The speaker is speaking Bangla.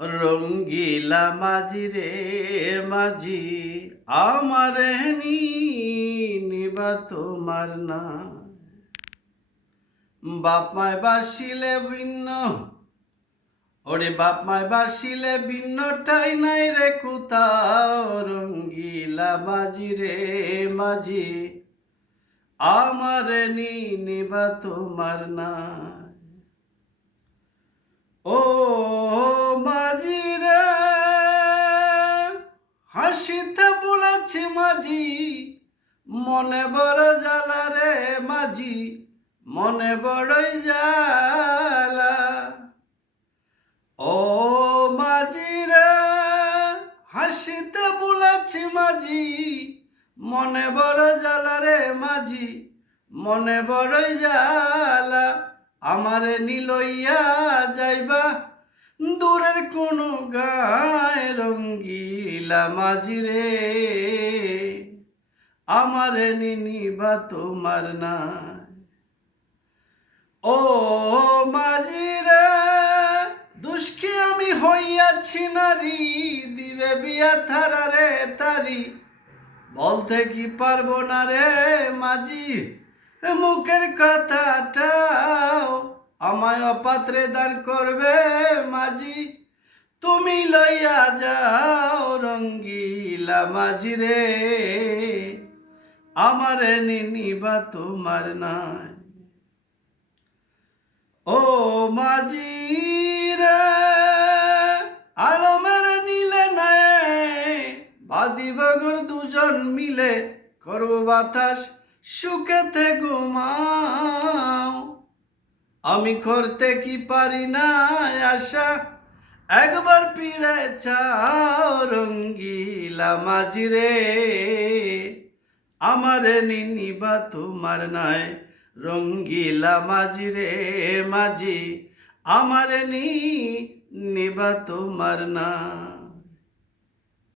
রঙ্গিলা মাঝি রে মাঝি আমারে নিবা তোমার না। বাপ মায় বাসিলে ভিন্ন, ওরে বাপ মায় বাসিলে ভিন্নটাই নাই রে কোথাও। রঙ্গিলা মাঝি রে মাঝি আমারে নিবা তোমার না। ও মাঝি রে হাসিতে বলেছি মাঝি, মনে বড় জ্বালা রে মাঝি, মনে বড়ই জ্বালা। ও মাঝি রে হাসিতে বলেছি মাঝি, মনে বড় জ্বালা রে মাঝি, মনে বড়ই জ্বালা। আমারে নিলইয়া যাইবা দূরের কোনো গায়ে। রঙ্গিলা মাঝি রে আমারে নিবা তোমার না। ও মাঝি রে দুষ্কি আমি হইয়াছি নারী, দিবে বিয়া থারা রে তারি, বলতে কি পারবো না রে মাঝি। মুখের কথাটাও আমায় অপাত্রে দান করবে মাঝি, তুমি লইয়া যাও। রঙ্গিলা মাঝি রে আমারে নিবা তোমার নাই। ও মাঝি রে আলমের নিলে নাই, বাদি বগর দুজন মিলে করব বাতাস সুখেতে ঘুমাও। আমি করতে কি পারি না আশা, একবার ফিরে চাও। রঙ্গিলা মাঝি রে আমারে নিবা তোমার নাই। রঙ্গিলা মাঝি রে মাঝি আমারে নিবা তোমার না।